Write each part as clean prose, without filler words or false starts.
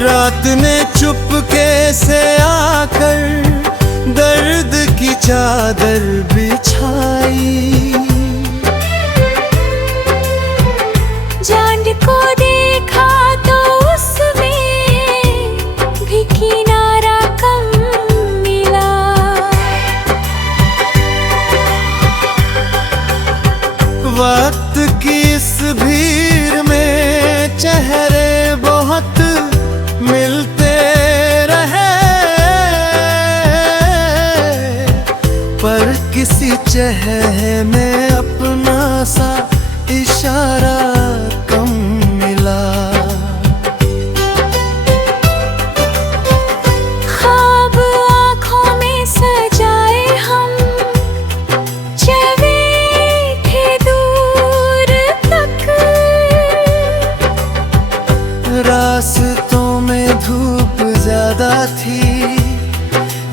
रात ने चुपके से आकर दर्द की चादर बिछाई। चांद को देखा तो उसमें भी किनारा कम मिला। वक्त की इस भीड़ में चेहरे बहुत मिलते रहे, पर किसी चेहरे में अपना सा इशारा कम मिला। ख्वाब आँखों में सजाए हम चले थे दूर तक। रास्तों में धूप ज्यादा थी,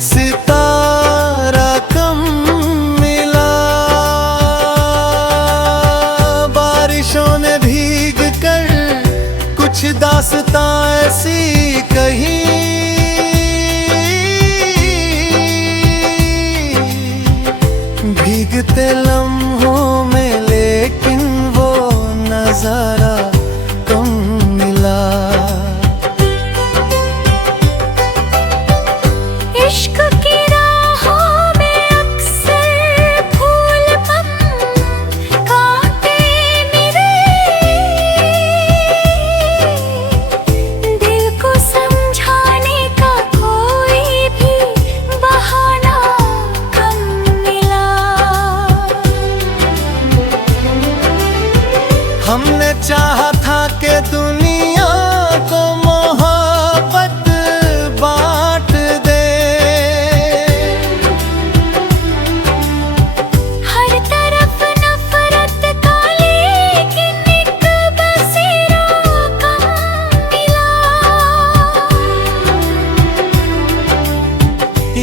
सितारा कम मिला। बारिशों ने भीग कर कुछ दास्तां ऐसी कही, भीगते लम्हों में लेकिन वो नजारा कम मिला। इश्क की राहों में अक्सर फूल पम कांटे मिले। दिल को समझाने का कोई भी बहाना कम मिला। हमने चाहा था कि दुनिया को मोहब्बत बांट दे, हर तरफ नफरत का लेकिन एक बसेरा कम मिला।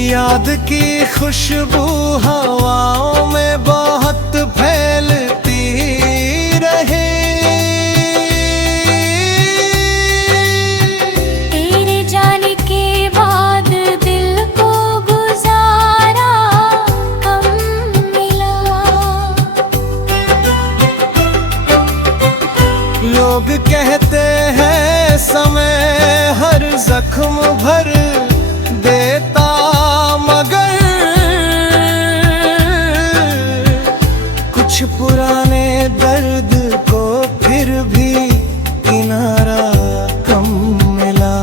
याद की खुशबू हवाओं में बहुत फैलती रही। तेरे जाने के बाद दिल को गुजारा कम मिला। लोग कहते हैं समय हर जख्म भर देता, मगर कुछ पुराने दर्द को फिर भी किनारा कम मिला।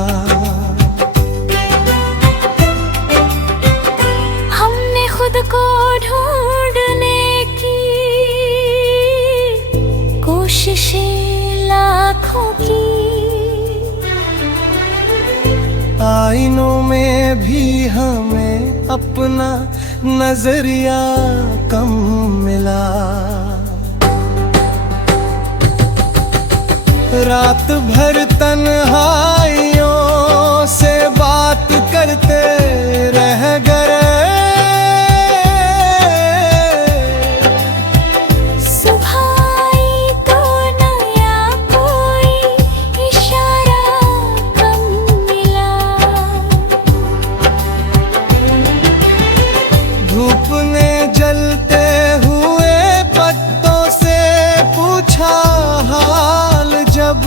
हमने खुद को ढूंढने की कोशिशें लाखों की। आईनों में भी हमें अपना नजरिया कम मिला। रात भर तन्हाइयों से बात करते रह गए। सुबह आई तो नया कोई इशारा कम मिला। धूप ने जलते हुए पत्तों से पूछा हाल जब,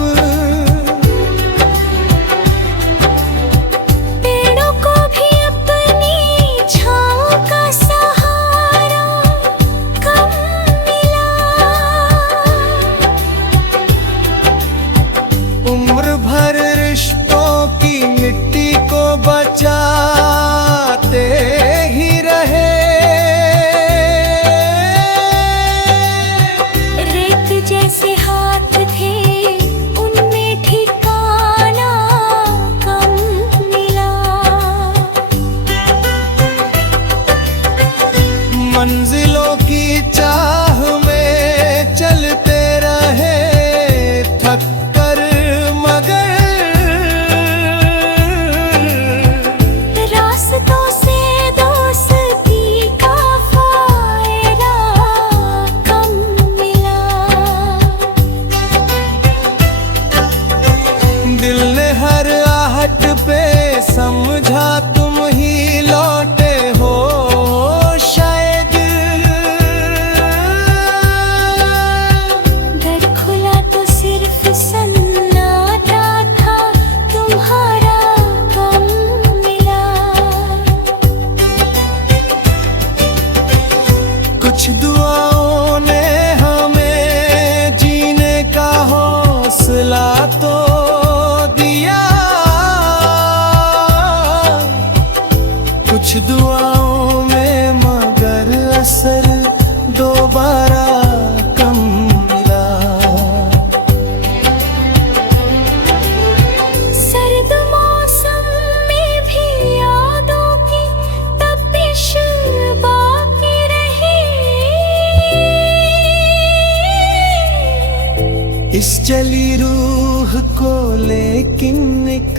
इस चली रूह को लेकिन एक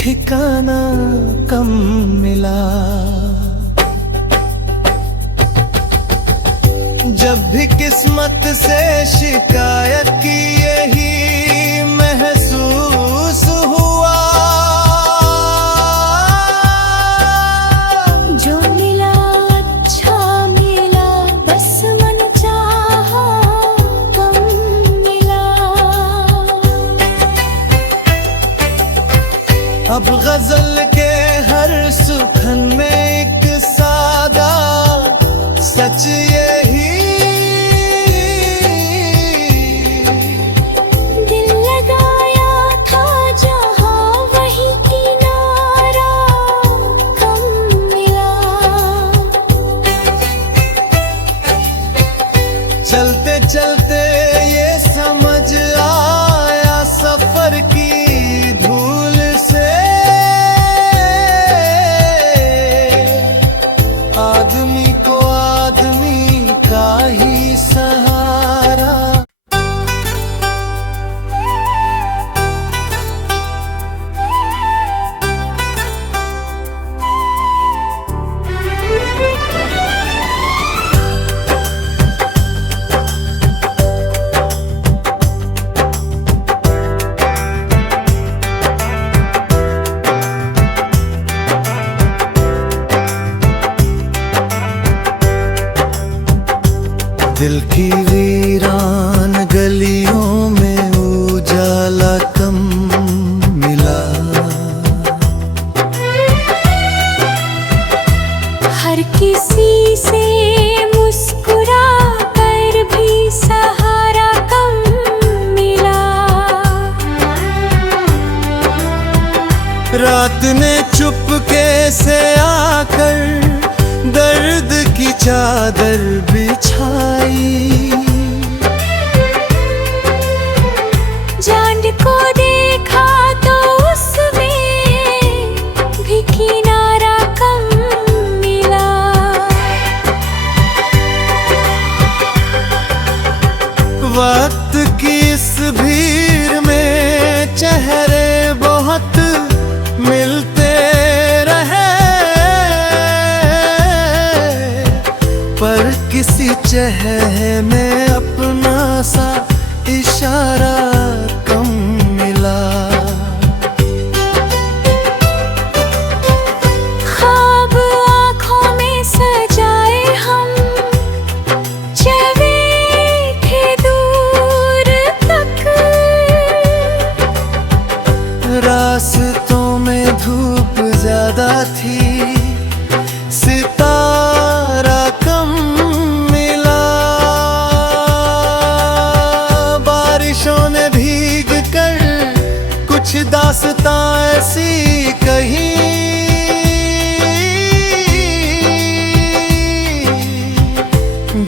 ठिकाना कम मिला। जब भी किस्मत से शिकायत की यही महसूस हुआ, जो मिला अच्छा मिला, बस मन चाहा कम मिला। अब गजल के हर सुखन में एक सादा सच यही, दिल लगाया था जहाँ वही किनारा कम मिला। चलते चलते ये समझ आया सफर की धूल से आदमी को आदमी का ही सहारा। दिल की वीरान गलियों में उजाला कम मिला। हर किसी से मुस्कुरा कर भी सहारा कम मिला। रात ने चुपके से आकर दर्द की चादर बिछाई। चांद को देखा तो उसमें भी किनारा कम मिला। वक्त की इस भीड़ में चेहरे बहुत मिलते रहे, पर किसी चेहरे में अपना सा इशारा कम मिला। ख्वाब आँखों में सजाए हम चले थे दूर तक। रास्तों में धूप ज्यादा थी, सितारा कम मिला। बारिशों ने भीग कर कुछ दास्तां ऐसी कही,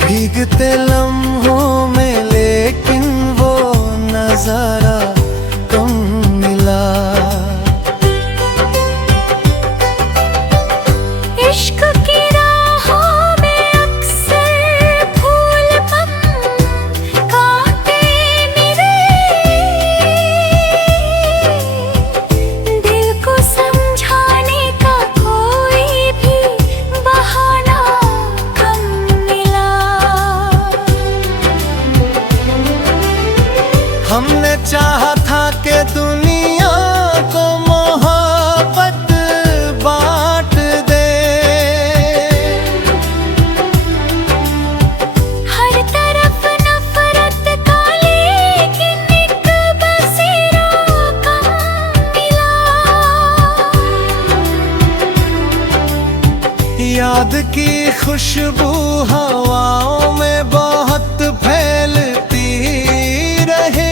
भीगते लम्हों में लेकिन वो नजारा कम मिला। इश्क की राहों में अक्सर फूल पम कांटे मिले। दिल को समझाने का कोई भी बहाना कम मिला। हमने चाहा था कि दुनिया को मोहब्बत बांट दे, हर तरफ नफरत का लेकिन एक बसेरा कम मिला। याद की खुशबू हवाओं में बहुत फैलती रहे।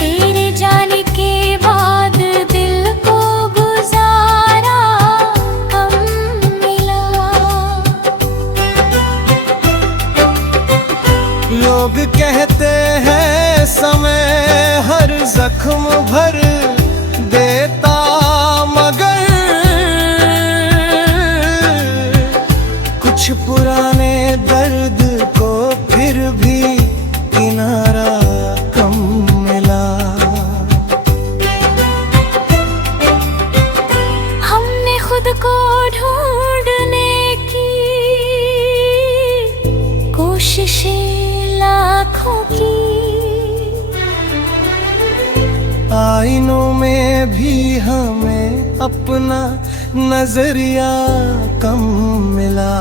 तेरे जाने के बाद दिल को गुजारा कम मिला। लोग कहते हैं समय हर जख्म भर देता, मगर कुछ पुराने दर्द को कोशिशें लाखों की, आईनों में भी हमें अपना नजरिया कम मिला।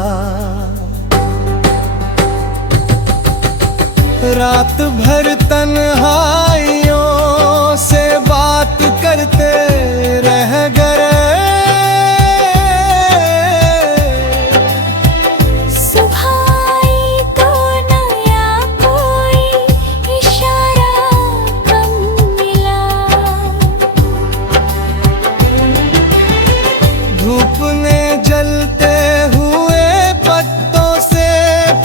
रात भर तन्हाइयों से बात करते रह गए, सुबह आई तो नया कोई इशारा कम मिला। धूप ने जलते हुए पत्तों से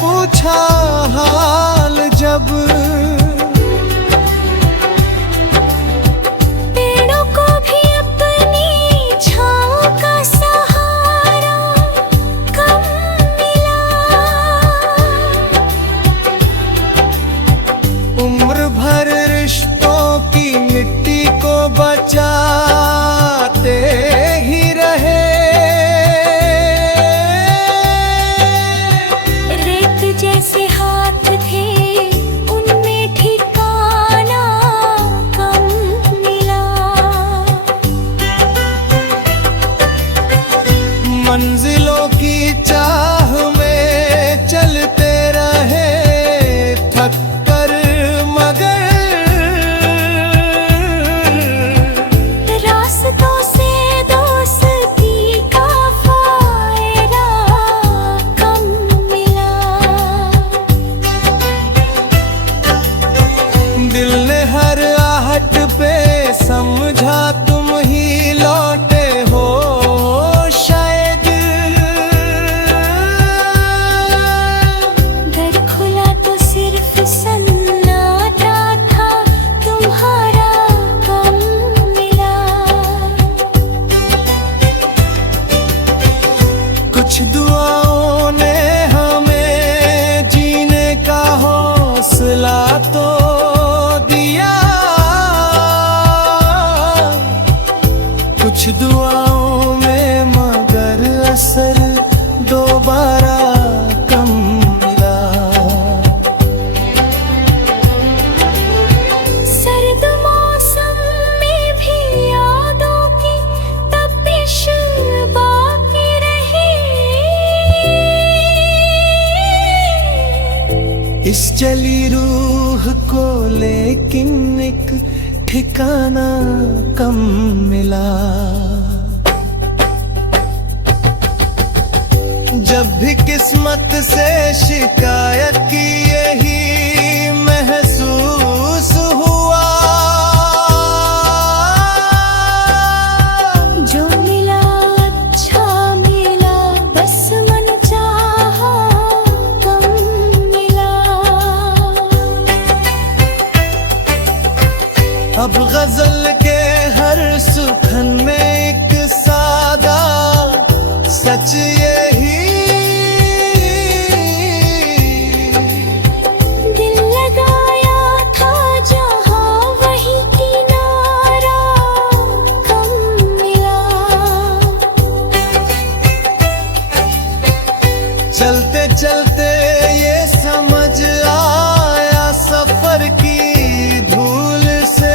पूछा हाल जब, पेड़ों को भी अपनी छाँव का सहारा कम मिला। उम्र भर रिश्तों की मिट्टी को बचाते ही रहे, रेत जैसे हाथ थे उनमें ठिकाना कम मिला। मंजिलों की चाह में चलते रहे थक कर, मगर रास्तों से दोस्ती का फायदा कम मिला। दिल ने हर आहट पे समझा तुम ही लौटे हो शायद। दर खुला तो सिर्फ सन्नाटा था तुम्हारा कम मिला। कुछ दुआओं ने हमें जीने का हौसला तो दिया, कुछ दुआओं में मगर असर दोबारा कम मिला। सर्द मौसम में भी यादों की तपिश बाकी रही। इस जली रूह को लेकिन एक ठिकाना कम मिला। जब भी किस्मत से शिकायत की यही महसूस हुआ, जो मिला अच्छा मिला, बस मन चाहा कम मिला। अब गजल के हर सुखन में एक सादा सच यही, दिल लगाया था जहाँ वही किनारा कम मिला। चलते चलते ये समझ आया सफर की धूल से,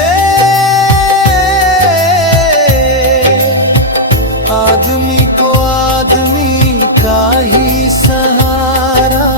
आदमी को आदमी का ही सहारा।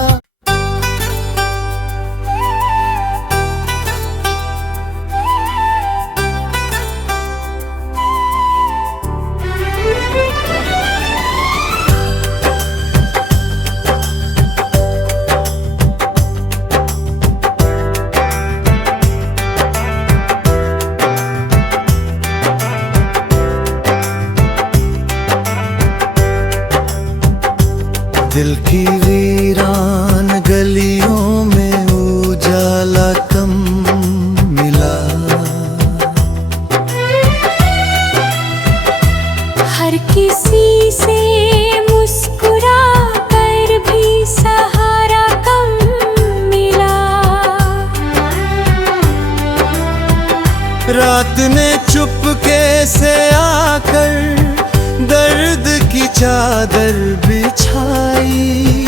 दिल की वीरान गलियों में उजाला कम मिला। हर किसी से मुस्कुरा कर भी सहारा कम मिला। रात ने चुपके से आकर दर्द की चादर बिछाई,